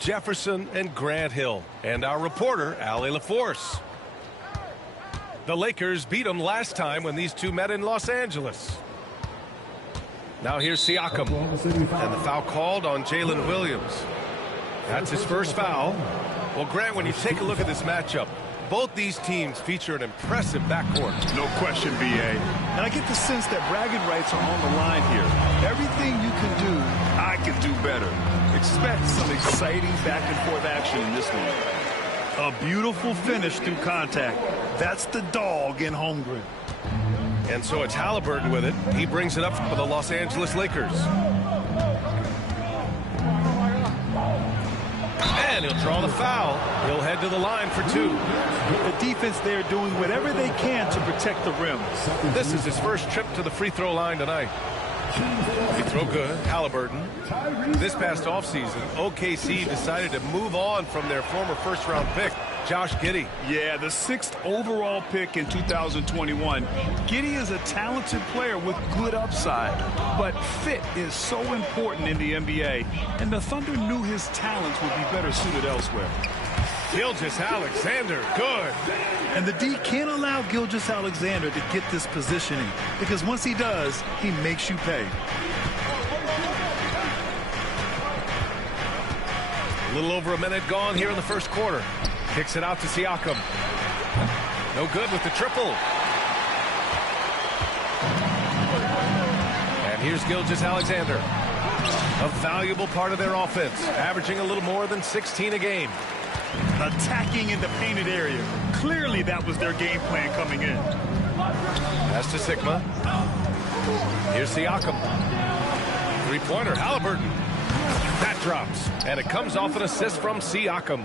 Jefferson and Grant Hill, and our reporter, Allie LaForce. The Lakers beat them last time when these two met in Los Angeles. Now here's Siakam, and the foul called on Jalen Williams. That's his first foul. Well, Grant, when you take a look at this matchup, both these teams feature an impressive backcourt. No question, B.A. And I get the sense that bragging rights are on the line here. Everything you can do, I can do better. Expect some exciting back-and-forth action in this one. A beautiful finish through contact. That's the dog in Holmgren. And so it's Halliburton with it. He brings it up for the Los Angeles Lakers. And he'll draw the foul. He'll head to the line for two. The defense there doing whatever they can to protect the rim. This is his first trip to the free throw line tonight. He throw good, Halliburton. This past offseason, OKC decided to move on from their former first-round pick, Josh Giddey. Yeah, the 6th overall pick in 2021. Giddey is a talented player with good upside, but fit is so important in the NBA, and the Thunder knew his talents would be better suited elsewhere. Gilgeous-Alexander, good. And the D can't allow Gilgeous-Alexander to get this positioning, because once he does, he makes you pay. A little over a minute gone here in the first quarter. Kicks it out to Siakam. No good with the triple. And here's Gilgeous-Alexander. A valuable part of their offense, averaging a little more than 16 a game. Attacking in the painted area. Clearly that was their game plan coming in. Pass to Sigma. Here's Siakam. Three-pointer, Halliburton. That drops, and it comes off an assist from Siakam.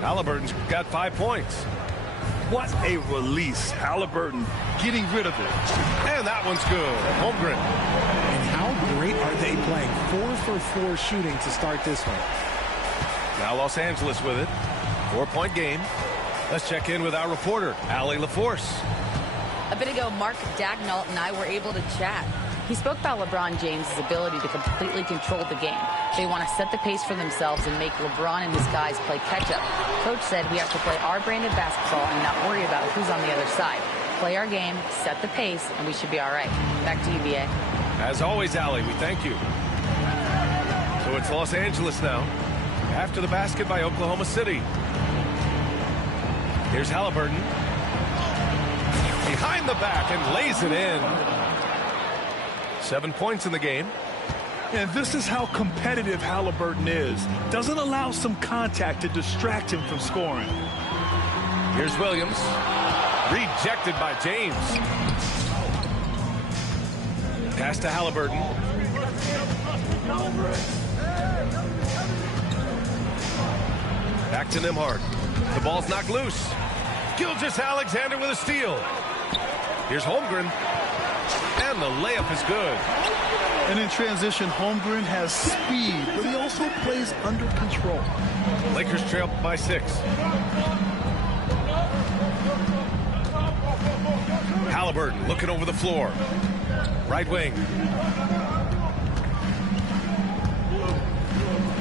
Halliburton's got 5 points. What a release. Halliburton getting rid of it. And that one's good. Holmgren. And how great are they playing? 4 for 4 shooting to start this one. Now Los Angeles with it. 4-point game. Let's check in with our reporter, Allie LaForce. A bit ago, Mark Dagnall and I were able to chat. He spoke about LeBron James' ability to completely control the game. They want to set the pace for themselves and make LeBron and his guys play catch-up. Coach said we have to play our brand of basketball and not worry about who's on the other side. Play our game, set the pace, and we should be all right. Back to you, B.A. As always, Allie, we thank you. So it's Los Angeles now, after the basket by Oklahoma City. Here's Halliburton. Behind the back and lays it in. 7 points in the game. And this is how competitive Halliburton is. Doesn't allow some contact to distract him from scoring. Here's Williams. Rejected by James. Pass to Halliburton. Back to Nembhard. The ball's knocked loose. Gilgeous-Alexander with a steal. Here's Holmgren. And the layup is good. And in transition, Holmgren has speed, but he also plays under control. Lakers trail by 6. Halliburton looking over the floor. Right wing.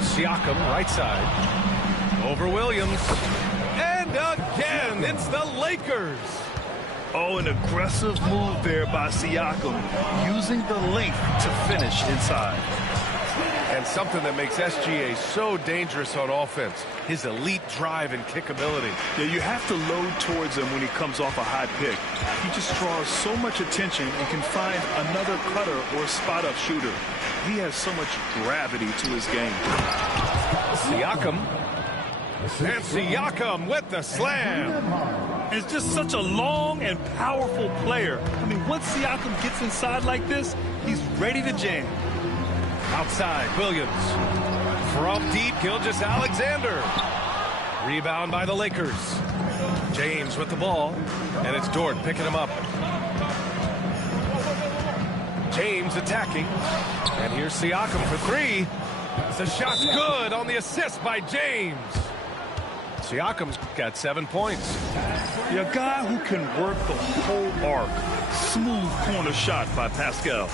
Siakam, right side. Over Williams. And again, it's the Lakers. Oh, an aggressive move there by Siakam, using the length to finish inside. And something that makes SGA so dangerous on offense, his elite drive and kickability. Yeah, you have to load towards him when he comes off a high pick. He just draws so much attention and can find another cutter or spot-up shooter. He has so much gravity to his game. Siakam. And Siakam with the slam. It's just such a long and powerful player. I mean, once Siakam gets inside like this, he's ready to jam. Outside, Williams. From deep, Gilgeous-Alexander. Rebound by the Lakers. James with the ball. And it's Dort picking him up. James attacking. And here's Siakam for 3. The shot's good on the assist by James. Siakam's got 7 points. A guy who can work the whole arc. Smooth corner shot by Pascal.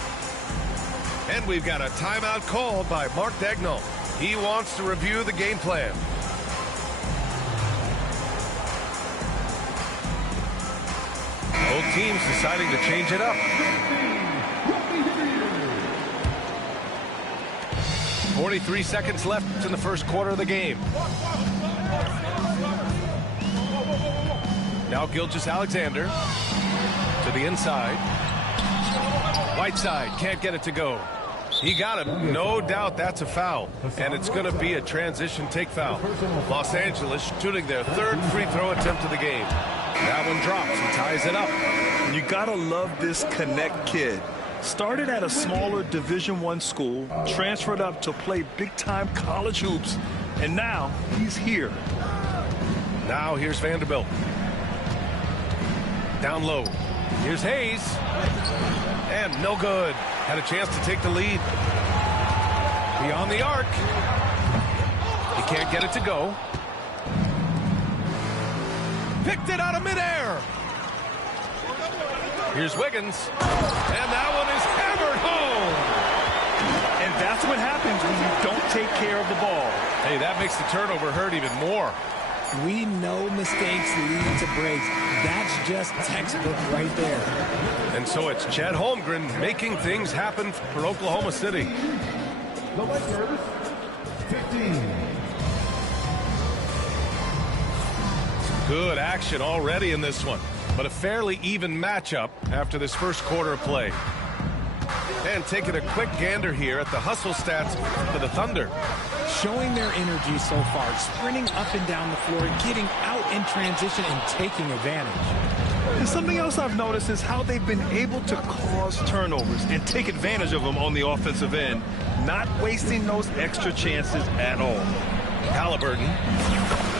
And we've got a timeout called by Mark Dagnall. He wants to review the game plan. Both teams deciding to change it up. "43 seconds left in the first quarter of the game. Now Gilgeous-Alexander to the inside. Whiteside can't get it to go. He got him. No doubt that's a foul. And it's going to be a transition take foul. Los Angeles shooting their third free throw attempt of the game. That one drops. He ties it up. You gotta love this Connect kid. Started at a smaller Division I school, transferred up to play big-time college hoops, and now he's here. Now here's Vanderbilt. Down low. Here's Hayes. And no good. Had a chance to take the lead. Beyond the arc. He can't get it to go. Picked it out of midair. Here's Wiggins. And that one is hammered home. And that's what happens when you don't take care of the ball. Hey, that makes the turnover hurt even more. We know mistakes lead to breaks. That's just textbook right there. And so it's Chet Holmgren making things happen for Oklahoma City. The Lakers, 15. Good action already in this one, but a fairly even matchup after this first quarter of play. And taking a quick gander here at the hustle stats for the Thunder. Showing their energy so far, sprinting up and down the floor, getting out in transition and taking advantage. And something else I've noticed is how they've been able to cause turnovers and take advantage of them on the offensive end, not wasting those extra chances at all. Halliburton.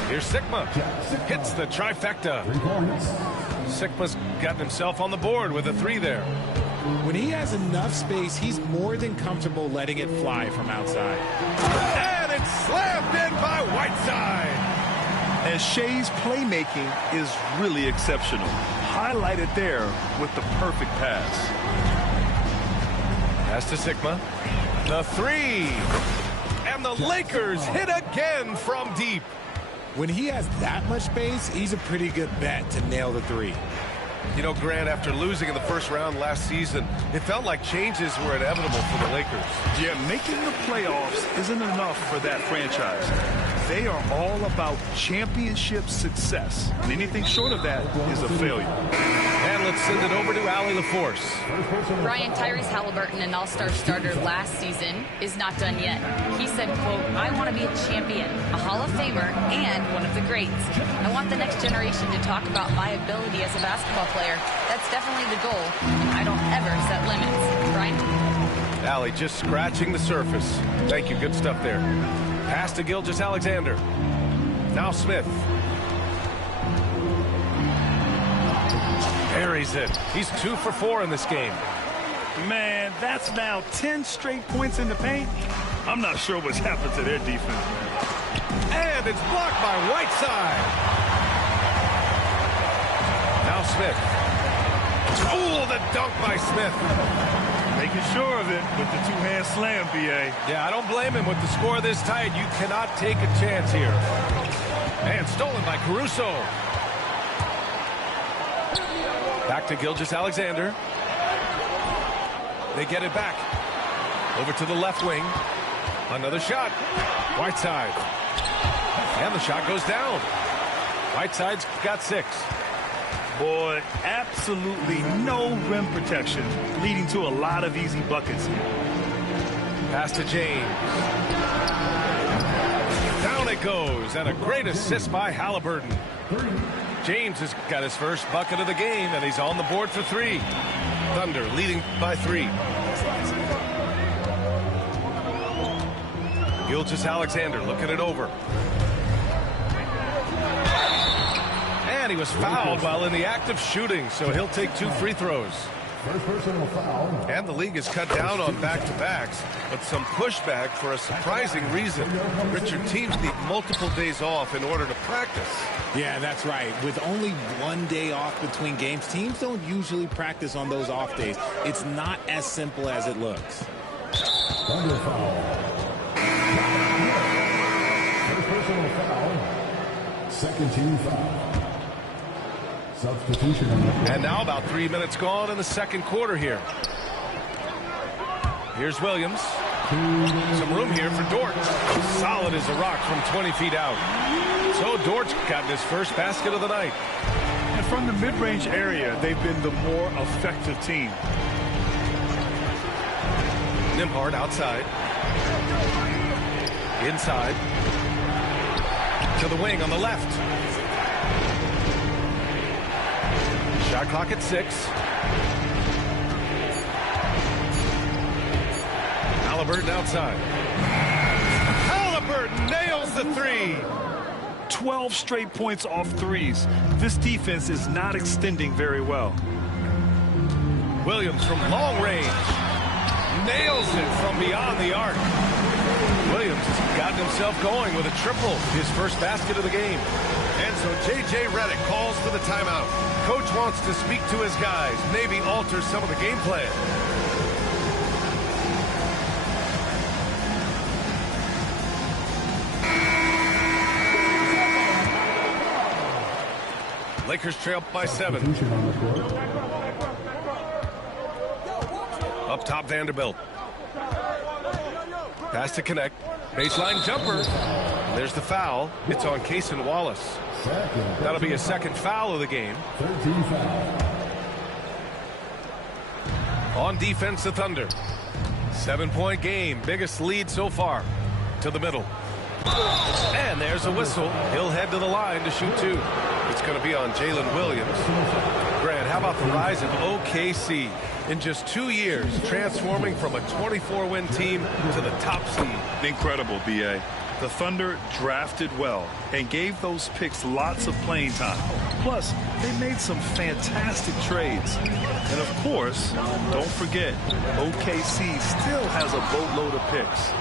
Here's Sigma. Hits the trifecta. Sigma's gotten himself on the board with a three there. When he has enough space, he's more than comfortable letting it fly from outside. And it's slammed in by Whiteside. And Shea's playmaking is really exceptional. Highlighted there with the perfect pass. Pass to Sigma. The three. And the Lakers hit again from deep. When he has that much space, he's a pretty good bet to nail the three. You know, Grant, after losing in the first round last season, it felt like changes were inevitable for the Lakers. Yeah, making the playoffs isn't enough for that franchise. They are all about championship success. And anything short of that is a failure. And let's send it over to Allie LaForce. Brian, Tyrese Halliburton, an all-star starter last season, is not done yet. He said, quote, "I want to be a champion, a Hall of Famer, and one of the greats. I want the next generation to talk about my ability as a basketball player. That's definitely the goal, and I don't ever set limits." Brian? Allie just scratching the surface. Thank you. Good stuff there. Pass to Gilgeous-Alexander. Now Smith. Buries it. He's 2 for 4 in this game. Man, that's now 10 straight points in the paint. I'm not sure what's happened to their defense, man. And it's blocked by Whiteside. Now Smith. Oh, the dunk by Smith. Making sure of it with the two-hand slam, B.A. Yeah, I don't blame him with the score this tight. You cannot take a chance here. And stolen by Caruso. Back to Gilgeous-Alexander. They get it back. Over to the left wing. Another shot. Whiteside. And the shot goes down. Whiteside's got 6. Boy, absolutely no rim protection, leading to a lot of easy buckets here. Pass to James. Down it goes, and a great assist by Halliburton. James has got his first bucket of the game, and he's on the board for 3. Thunder leading by 3. Gilgeous-Alexander looking it over. And he was fouled while in the act of shooting, so he'll take 2 free throws. And the league has cut down on back-to-backs, but some pushback for a surprising reason. Richard, teams need multiple days off in order to practice. Yeah, that's right. With only 1 day off between games, teams don't usually practice on those off days. It's not as simple as it looks. Personal foul. Second team foul. Substitution on the court. And now about 3 minutes gone in the second quarter here. Here's Williams. Some room here for Dort. Solid as a rock from 20 feet out. So Dort's gotten his first basket of the night. And from the mid-range area, they've been the more effective team. Nembhard outside. Inside. To the wing on the left. Shot clock at 6. Halliburton outside. Halliburton nails the three. 12 straight points off threes. This defense is not extending very well. Williams from long range. Nails it from beyond the arc. Williams has gotten himself going with a triple. His first basket of the game. And so J.J. Redick calls for the timeout. Coach wants to speak to his guys. Maybe alter some of the game plan. Lakers trail by 7. Up top, Vanderbilt. Pass to connect. Baseline jumper. There's the foul. It's on Cason Wallace. That'll be a second foul of the game. On defense, the Thunder. 7-point game. Biggest lead so far. To the middle. And there's a whistle. He'll head to the line to shoot 2. It's going to be on Jalen Williams. Grant, how about the rise of OKC? In just 2 years, transforming from a 24-win team to the top seed. Incredible, B.A. The Thunder drafted well and gave those picks lots of playing time. Plus, they made some fantastic trades. And of course, don't forget, OKC still has a boatload of picks.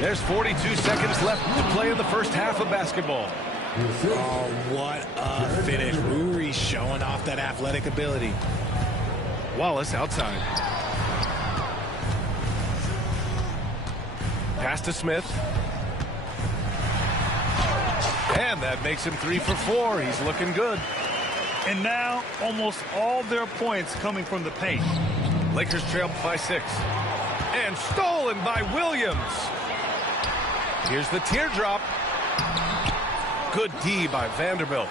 There's 42 seconds left to play in the first half of basketball. Oh, what a finish. Ruri showing off that athletic ability. Wallace outside. Pass to Smith. And that makes him 3 for 4. He's looking good. And now, almost all their points coming from the paint. Lakers trail by 6. And stolen by Williams. Here's the teardrop. Good D by Vanderbilt.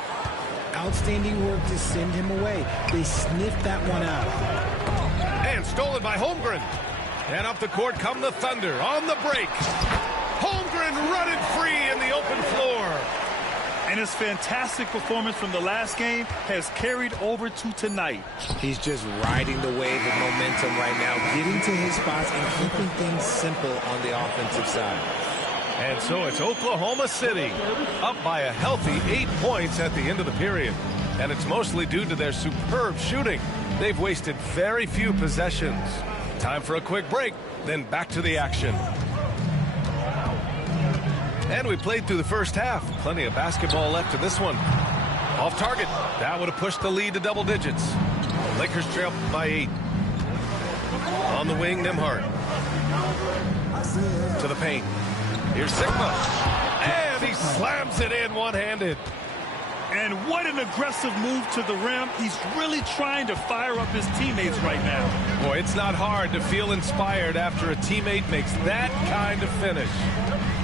Outstanding work to send him away. They sniffed that one out. And stolen by Holmgren. And up the court come the Thunder on the break. Holmgren running free in the open floor. And his fantastic performance from the last game has carried over to tonight. He's just riding the wave of momentum right now, getting to his spots and keeping things simple on the offensive side. And so it's Oklahoma City up by a healthy 8 points at the end of the period. And it's mostly due to their superb shooting. They've wasted very few possessions. Time for a quick break, then back to the action. And we played through the first half. Plenty of basketball left in this one. Off target. That would have pushed the lead to double digits. Lakers trail by 8. On the wing, Nembhard. To the paint. Here's Sigma. And he slams it in one-handed. And what an aggressive move to the rim. He's really trying to fire up his teammates right now. Boy, it's not hard to feel inspired after a teammate makes that kind of finish.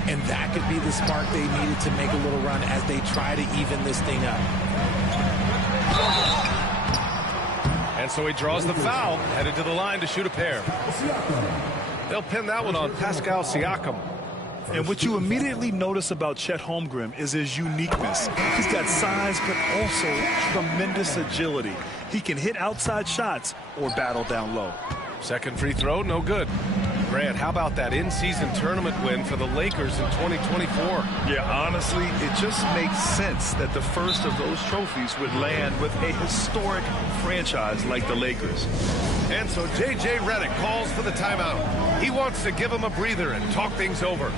And that could be the spark they needed to make a little run as they try to even this thing up. And so he draws the foul, headed to the line to shoot a pair. They'll pin that one on Pascal Siakam. And what you immediately notice about Chet Holmgren is his uniqueness. He's got size, but also tremendous agility. He can hit outside shots or battle down low. Second free throw, no good. Grant, how about that in-season tournament win for the Lakers in 2024? Yeah, honestly, it just makes sense that the first of those trophies would land with a historic franchise like the Lakers. And so J.J. Redick calls for the timeout. He wants to give him a breather and talk things over.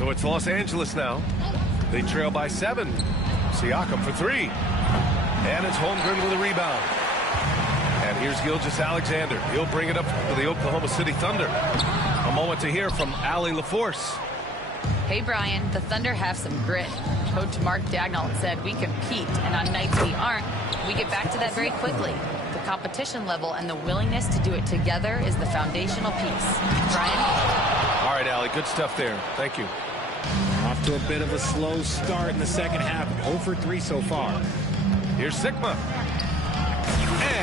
So it's Los Angeles now. They trail by 7. Siakam for 3. And it's Holmgren with a rebound. And here's Gilgeous-Alexander. He'll bring it up to the Oklahoma City Thunder. A moment to hear from Allie LaForce. Hey, Brian, the Thunder have some grit. Coach Mark Daigneault said we compete, and on nights we aren't, we get back to that very quickly. The competition level and the willingness to do it together is the foundational piece. Brian? All right, Allie, good stuff there. Thank you. Off to a bit of a slow start in the second half. 0 for 3 so far. Here's Sigma.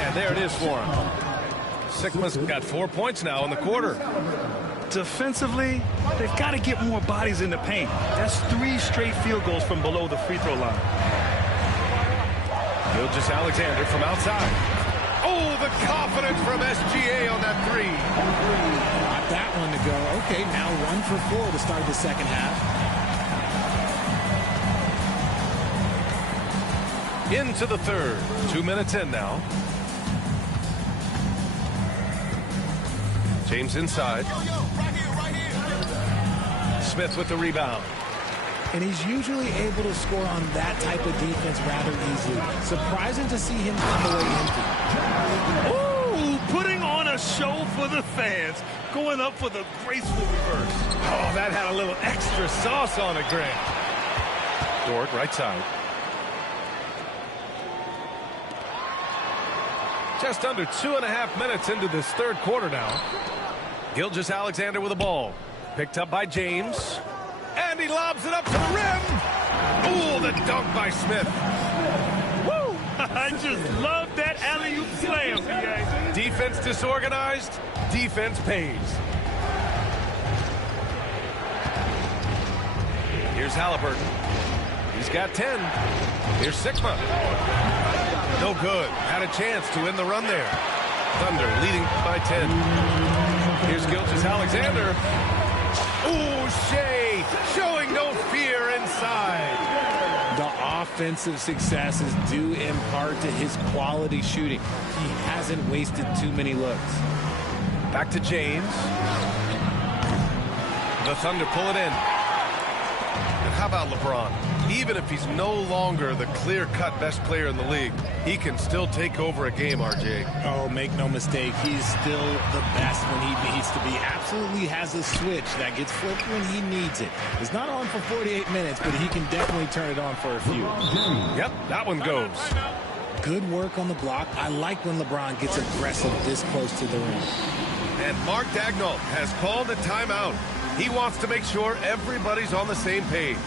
And there it is for him. Sigma's got 4 points now in the quarter. Defensively, they've got to get more bodies in the paint. That's 3 straight field goals from below the free throw line. Gilgeous-Alexander from outside. Oh, the confidence from SGA on that 3. Got that one to go. Okay, now 1 for 4 to start the second half. Into the third. 2 minutes in now. James inside. Smith with the rebound. And he's usually able to score on that type of defense rather easily. Surprising to see him come away empty. Ooh, putting on a show for the fans. Going up for the graceful reverse. Oh, that had a little extra sauce on it, Grant. Dort, right side. Just under 2.5 minutes into this third quarter now. Gilgeous-Alexander with the ball. Picked up by James. And he lobs it up to the rim. Ooh, the dunk by Smith. Woo! I just love that alley-oop slam, PA. Defense disorganized. Defense pays. Here's Halliburton. He's got 10. Here's Sigma. No good. Had a chance to win the run there. Thunder leading by 10. Here's Gilgeous-Alexander. Ooh, Shea showing no fear inside. The offensive success is due in part to his quality shooting. He hasn't wasted too many looks. Back to James. The Thunder pull it in. And how about LeBron? Even if he's no longer the clear-cut best player in the league, he can still take over a game, RJ. Oh, make no mistake, he's still the best when he needs to be. Absolutely has a switch that gets flipped when he needs it. It's not on for 48 minutes, but he can definitely turn it on for a few. Yep, that one goes. Good work on the block. I like when LeBron gets aggressive this close to the rim. And Mark Daigneault has called a timeout. He wants to make sure everybody's on the same page.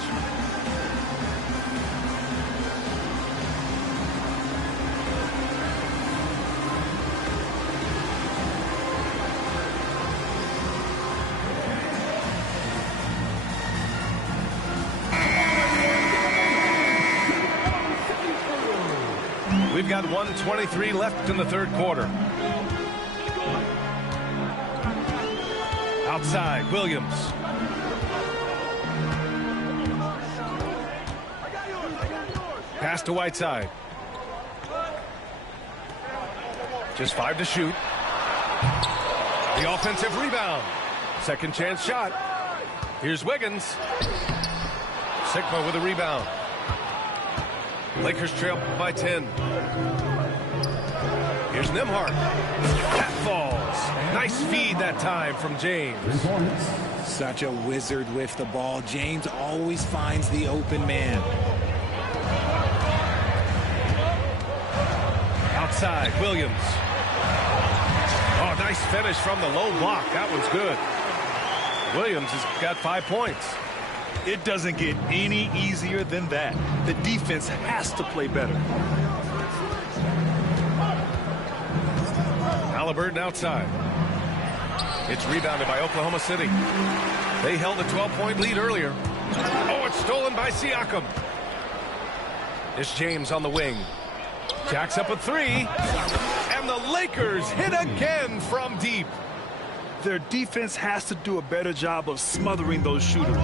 We've got 1:23 left in the third quarter. Outside, Williams. Pass to Whiteside. Just 5 to shoot. The offensive rebound. Second chance shot. Here's Wiggins. Sigma with a rebound. Lakers trail by 10. Here's Nembhard. That falls. Nice feed that time from James. Such a wizard with the ball. James always finds the open man. Outside, Williams. Oh, nice finish from the low block. That was good. Williams has got 5 points. It doesn't get any easier than that. The defense has to play better. Halliburton outside. It's rebounded by Oklahoma City. They held a 12-point lead earlier. Oh, it's stolen by Siakam. It's James on the wing. Jacks up a 3. And the Lakers hit again from deep. Their defense has to do a better job of smothering those shooters.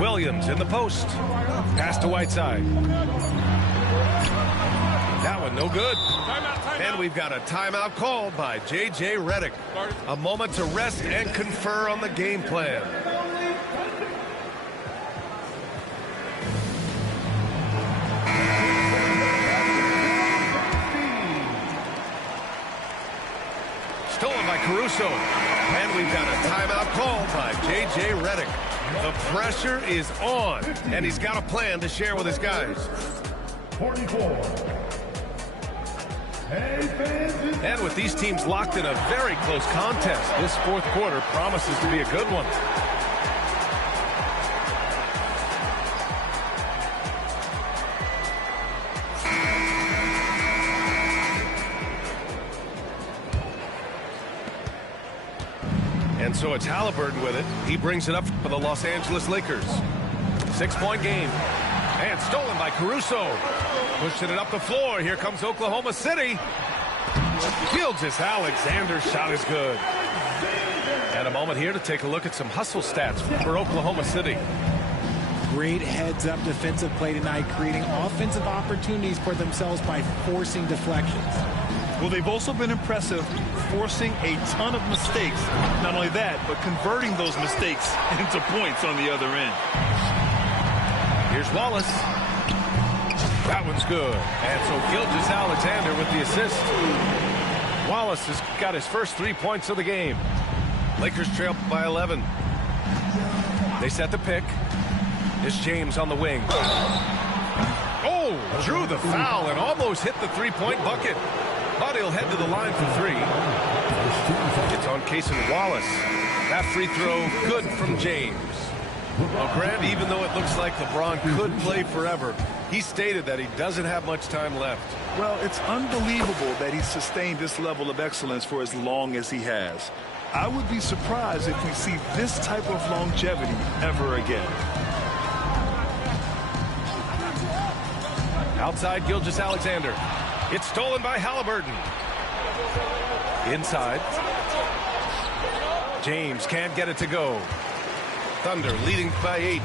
Williams in the post. Pass to Whiteside. That one no good. And we've got a timeout called by J.J. Redick. A moment to rest and confer on the game plan. Stolen by Caruso. And we've got a timeout called by J.J. Redick. The pressure is on, and he's got a plan to share with his guys. 44. And with these teams locked in a very close contest, this fourth quarter promises to be a good one. And so it's Halliburton with it. He brings it up for the Los Angeles Lakers. 6-point game. And stolen by Caruso. Pushing it up the floor. Here comes Oklahoma City. Gilgeous-Alexander's shot is good. And a moment here to take a look at some hustle stats for Oklahoma City. Great heads-up defensive play tonight, creating offensive opportunities for themselves by forcing deflections. Well, they've also been impressive, forcing a ton of mistakes. Not only that, but converting those mistakes into points on the other end. Here's Wallace. That one's good. And so Gilgeous-Alexander with the assist. Wallace has got his first 3 points of the game. Lakers trail by 11. They set the pick. It's James on the wing. Oh, drew the foul and almost hit the three-point bucket. But he'll head to the line for three. It's on Cason Wallace. That free throw good from James. Well, Grant, even though it looks like LeBron could play forever, he stated that he doesn't have much time left. Well, it's unbelievable that he's sustained this level of excellence for as long as he has. I would be surprised if we see this type of longevity ever again. Outside Gilgeous-Alexander. It's stolen by Halliburton. Inside. James can't get it to go. Thunder leading by 8.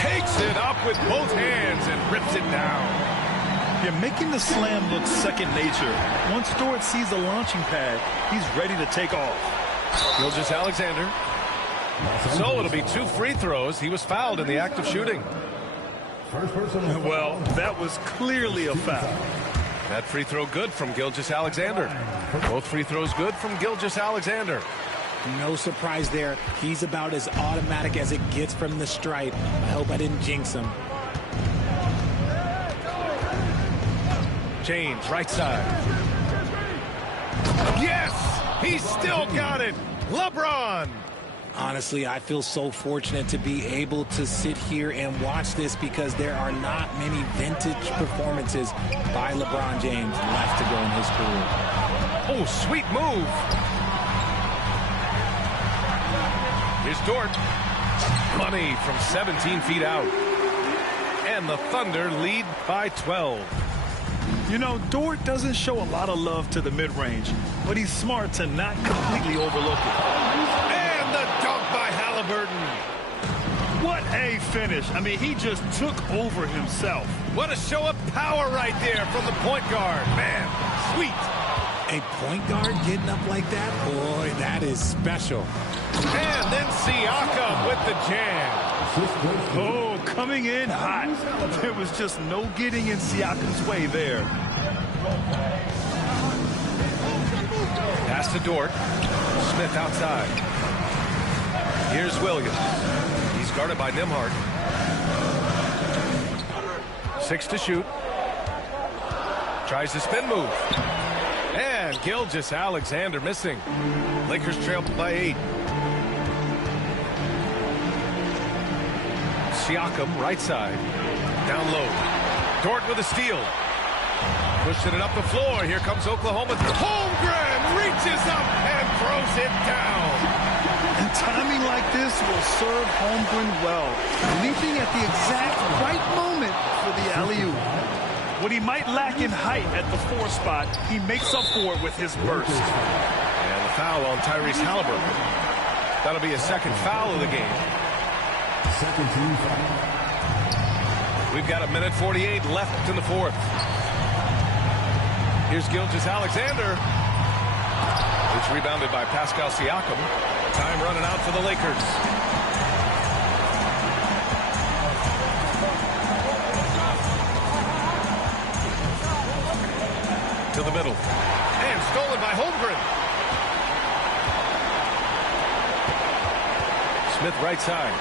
Takes it up with both hands and rips it down. Yeah, making the slam look second nature. Once Dort sees the launching pad, he's ready to take off. Gilgeous-Alexander. So it'll be 2 free throws. He was fouled in the act of shooting. Well, that was clearly a foul. That free throw good from Gilgeous-Alexander. Both free throws good from Gilgeous-Alexander. No surprise there. He's about as automatic as it gets from the stripe. I hope I didn't jinx him. James, right side. Yes! He's still got it! LeBron! Honestly, I feel so fortunate to be able to sit here and watch this because there are not many vintage performances by LeBron James left to go in his career. Oh, sweet move. Here's Dort. Money from 17 feet out. And the Thunder lead by 12. You know, Dort doesn't show a lot of love to the mid-range, but he's smart to not completely overlook it. And the dunk by Halliburton. What a finish. I mean, he just took over himself. What a show of power right there from the point guard. Man, sweet. A point guard getting up like that? Boy, that is special. And then Siakam with the jam. Oh, coming in hot. There was just no getting in Siakam's way there. Pass to Dort. Smith outside. Here's Williams. He's guarded by Nembhard. 6 to shoot. Tries the spin move. And Gilgeous-Alexander missing. Lakers trail by 8. Siakam, right side. Down low. Dort with a steal. Pushing it up the floor. Here comes Oklahoma. Holmgren reaches up and throws it down. And timing like this will serve Holmgren well. Leaping at the exact right moment for the alley-oop. What he might lack in height at the 4 spot, he makes up for it with his burst. And the foul on Tyrese Halliburton. That'll be a second foul of the game. Second team foul. We've got 1:48 left in the fourth. Here's Gilgeous-Alexander. It's rebounded by Pascal Siakam. Time running out for the Lakers. To the middle. And stolen by Holmgren. Smith right side.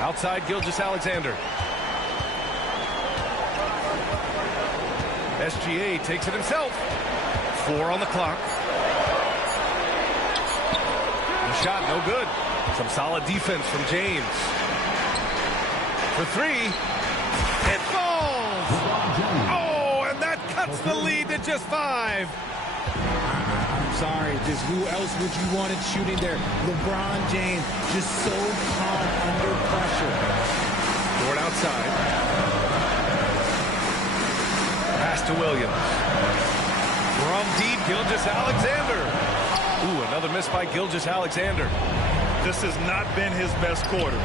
Outside Gilgeous-Alexander. SGA takes it himself. 4 on the clock. The shot no good. Some solid defense from James. For 3. It falls! Oh, and that cuts the lead to just 5. I'm sorry, just who else would you want it shooting there? LeBron James, just so calm under pressure. Dort outside. Pass to Williams. From deep, Gilgeous-Alexander. Ooh, another miss by Gilgeous-Alexander. This has not been his best quarter.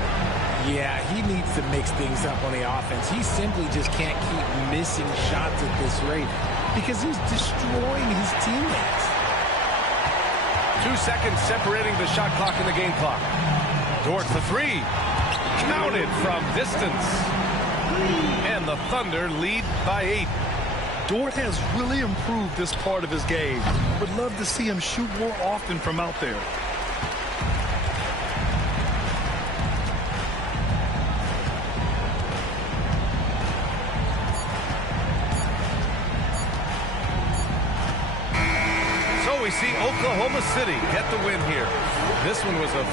Yeah, he needs to mix things up on the offense. He simply just can't keep missing shots at this rate because he's destroying his teammates. 2 seconds separating the shot clock and the game clock. Dort for 3. Counted from distance. And the Thunder lead by 8. Dort has really improved this part of his game. Would love to see him shoot more often from out there. So we see Oklahoma City get the win here. This one was a